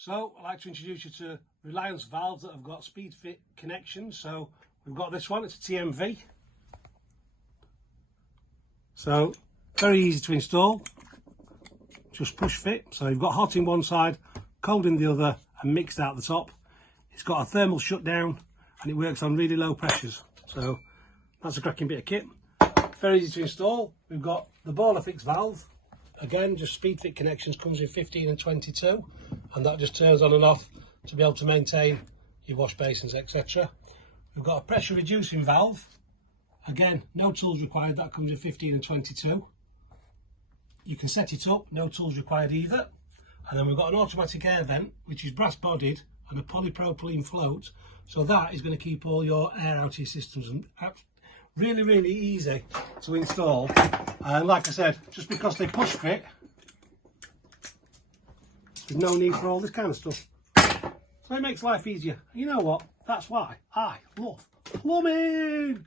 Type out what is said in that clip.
So I'd like to introduce you to Reliance valves that have got speedfit connections. So we've got this one, it's a TMV. So very easy to install, just push fit. So you've got hot in one side, cold in the other and mixed out the top. It's got a thermal shutdown and it works on really low pressures. So that's a cracking bit of kit. Very easy to install. We've got the boiler fix valve. Again, just speed fit connections, comes in 15 and 22, and that just turns on and off to be able to maintain your wash basins, etc. We've got a pressure reducing valve. Again, no tools required, that comes in 15 and 22. You can set it up, no tools required either. And then we've got an automatic air vent, which is brass bodied and a polypropylene float. So that is going to keep all your air out of your systems, and really easy to install. And like I said, just because they push fit, there's no need for all this kind of stuff. So it makes life easier. You know what? That's why I love plumbing.